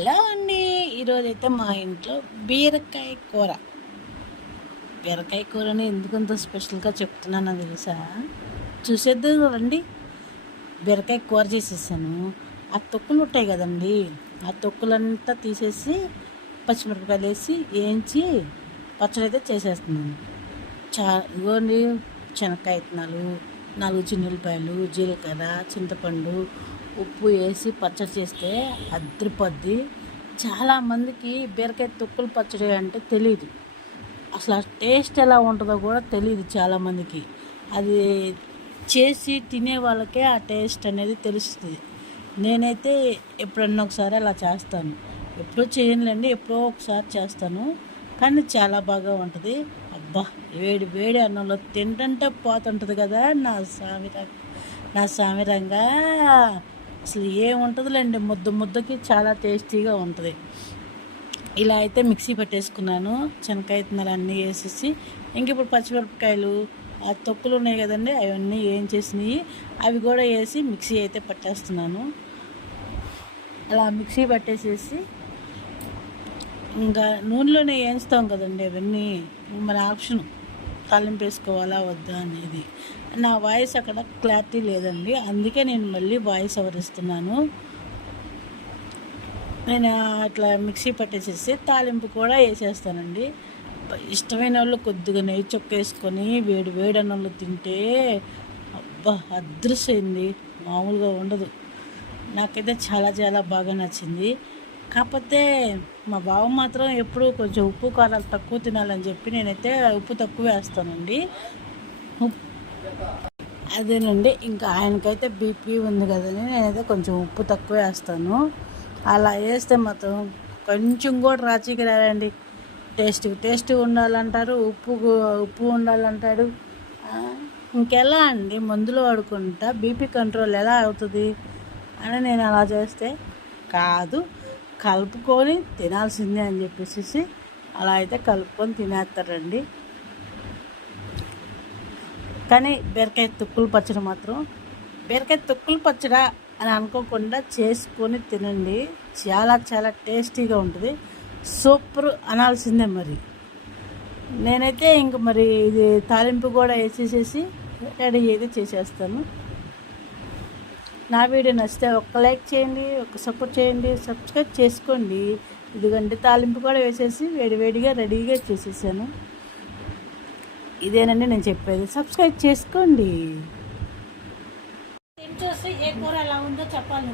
Hello అండి. ఈరోజైతే మా ఇంట్లో బీరకాయ కూర. బీరకాయ కూరని ఎందుకంత స్పెషల్గా చెప్తున్నానో తెలుసా? చూసేద్దాం రండి. బీరకాయ కూర చేసేసాను. ఆ తొక్కులు ఉంటాయి కదండి, ఆ తొక్కులంతా తీసేసి పచ్చిమిరపకాయలు వేసి వేయించి పచ్చడి అయితే చేసేస్తున్నాను. ఇదిగోండి, శనక్కాయ విత్తనాలు, 4 చిన్నులపాయలు, జీలకర్ర, చింతపండు, ఉప్పు వేసి పచ్చడి చేస్తే అద్రిపోద్ది. చాలామందికి బీరకాయ తొక్కులు పచ్చడి అంటే తెలియదు, అసలు ఆ టేస్ట్ ఎలా ఉంటుందో కూడా తెలియదు చాలామందికి. అది చేసి తినే వాళ్ళకే ఆ టేస్ట్ అనేది తెలుస్తుంది. నేనైతే ఎప్పుడన్నా ఒకసారి అలా చేస్తాను, ఎప్పుడూ చేయనులేండి, ఎప్పుడో ఒకసారి చేస్తాను, కానీ చాలా బాగా ఉంటుంది. అబ్బా, వేడి వేడి అన్నంలో తింటుంటే పోతుంటుంది కదా నా సామిరంగా. అసలు ఏముంటుందిలేండి, ముద్దకి చాలా టేస్టీగా ఉంటుంది. ఇలా అయితే మిక్సీ పట్టేసుకున్నాను. శనక్కాయ విత్తనాలు అన్నీ వేసేసి ఇంక ఇప్పుడు పచ్చిమిరపకాయలు, ఆ తొక్కులు ఉన్నాయి కదండి, అవన్నీ వేయించేసినవి అవి కూడా వేసి మిక్సీ అయితే పట్టేస్తున్నాను. అలా మిక్సీ పట్టేసేసి ఇంకా నూనెలోనే వేయించుతాం కదండి, అవన్నీ మన ఆప్షన్, తాలింపు వేసుకోవాలా వద్దా అనేది. నా వాయిస్ అక్కడ క్లారిటీ లేదండి, అందుకే నేను మళ్ళీ వాయిస్ సవరిస్తున్నాను. నేను అట్లా మిక్సీ పట్టేసేసి తాలింపు కూడా వేసేస్తానండి. ఇష్టమైన వాళ్ళు కొద్దిగా నెయ్యి చొక్క వేసుకొని వేడి వేడి అన్నంలో తింటే అబ్బా అదృశ్యమైంది, మామూలుగా ఉండదు. నాకైతే చాలా చాలా బాగా నచ్చింది. కాకపోతే మా బావ మాత్రం ఎప్పుడు కొంచెం ఉప్పు కారాలు తక్కువ తినాలని చెప్పి నేనైతే ఉప్పు తక్కువ వేస్తానండి. అదేనండి, ఇంకా ఆయనకైతే బీపీ ఉంది కదని నేనైతే కొంచెం ఉప్పు తక్కువ వేస్తాను. అలా వేస్తే మాత్రం కొంచెం కూడా రాచికి రాదండి. టేస్ట్ ఉండాలంటారు, ఉప్పు ఉండాలంటాడు. ఇంకెలా అండి, మందులు వాడుకుంటా బీపీ కంట్రోల్ ఎలా అవుతుంది అని నేను అలా చేస్తే కాదు, కలుపుకొని తినాల్సిందే అని చెప్పేసి అలా అయితే కలుపుకొని తినేస్తారండి. కానీ బీరకాయ తొక్కులు పచ్చడి మాత్రం, బీరకాయ తొక్కులు పచ్చడా అని అనుకోకుండా చేసుకొని తినండి, చాలా చాలా టేస్టీగా ఉంటుంది. సూపర్ అనాల్సిందే. మరి నేనైతే ఇంక మరి ఇది తాలింపు కూడా వేసేసేసి రెడీ అయితే చేసేస్తాను. నా వీడియో నచ్చితే ఒక్క లైక్ చేయండి, ఒక సపోర్ట్ చేయండి, సబ్స్క్రైబ్ చేసుకోండి. ఇదిగండి తాలింపు కూడా వేసేసి వేడివేడిగా రెడీగా చేసేసాను. ఇదేనండి నేను చెప్పేది, సబ్స్క్రైబ్ చేసుకోండి. చూసి ఏ కూర ఎలా ఉందో చెప్పాలి.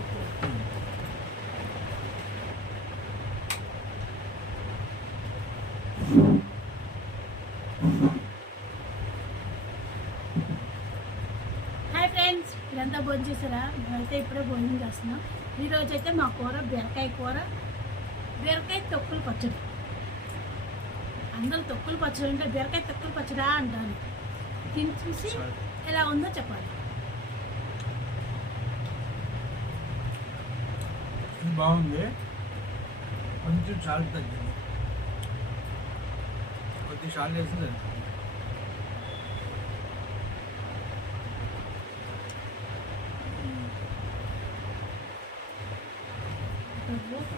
హాయ్ ఫ్రెండ్స్, ఇదంతా భోజనం చేసారా? మేమైతే ఇప్పుడే భోజనం చేస్తున్నాం. ఈరోజు అయితే మా కూర బీరకాయ తొక్కులు పచ్చడి. అందరూ తొక్కులు పచ్చడి అంటే బీరకాయ తొక్కులు పచ్చడా అంటాను. తిని చూసి ఎలా ఉందో చెప్పాలి. బాగుంది, కొంచెం సాల్ట్ తగ్గింది, కొద్ది సాల్ట్ వేసింది.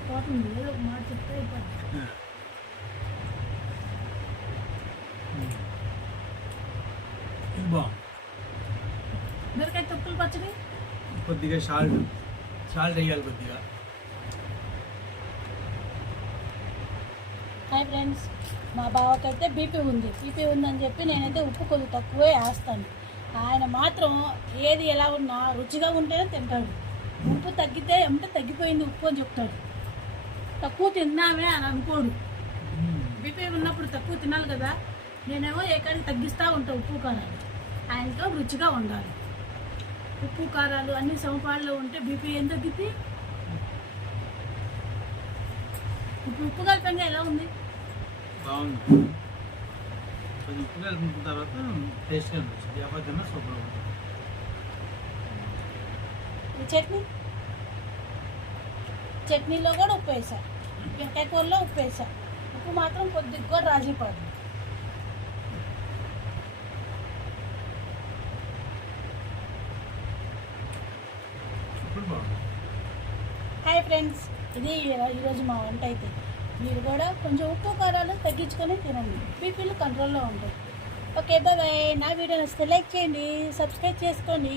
పోతుంది, ఏదో ఒక మాట చెప్తే బాగుంది. బీరకాయ తొక్కులు పచ్చడి కొద్దిగా సాల్ట్ వేయాలి కొద్దిగా. హాయ్ ఫ్రెండ్స్, మా బావకైతే బీపీ ఉందని చెప్పి నేనైతే ఉప్పు కొద్దిగా తక్కువే వేస్తాను. ఆయన మాత్రం ఏది ఎలా ఉన్నా రుచిగా ఉంటేనే తింటాడు. ఉప్పు తగ్గితే తగ్గిపోయింది ఉప్పు అని చెప్తాడు. తక్కువ తిన్నామే అని అనుకోడు. బీపీ ఉన్నప్పుడు తక్కువ తినాలి కదా, నేనేమో ఏకాడికి తగ్గిస్తూ ఉంటాను ఉప్పు కారాలు. ఆయనతో రుచిగా ఉండాలి. ఉప్పు కారాలు అన్ని సమపాల్లో ఉంటే బీపీ ఏం తగ్గిద్ది. ఇప్పుడు ఉప్పు కలిపంగా ఎలా ఉంది? బాగుంది, కొంచెం ఉప్పు కలిపిన తర్వాత టేస్ట్ అనిపిస్తుంది. అబద్ధమే సూపర్ ఉంటుంది. చట్నీలో కూడా ఉప్పు వేసా, బీరకాయ కూరలో ఉప్పు వేసా. ఉప్పు మాత్రం కొద్దిగా కూడా రాజీ పడదు. హాయ్ ఫ్రెండ్స్, ఇది ఈరోజు మా వంట అయితే. మీరు కూడా కొంచెం ఉప్పు కారాలు తగ్గించుకొని తినండి, బీపీలు కంట్రోల్లో ఉంటాయి. Okay, bye. నా వీడియో నచ్చితే లైక్ చేయండి, సబ్స్క్రైబ్ చేసుకోండి.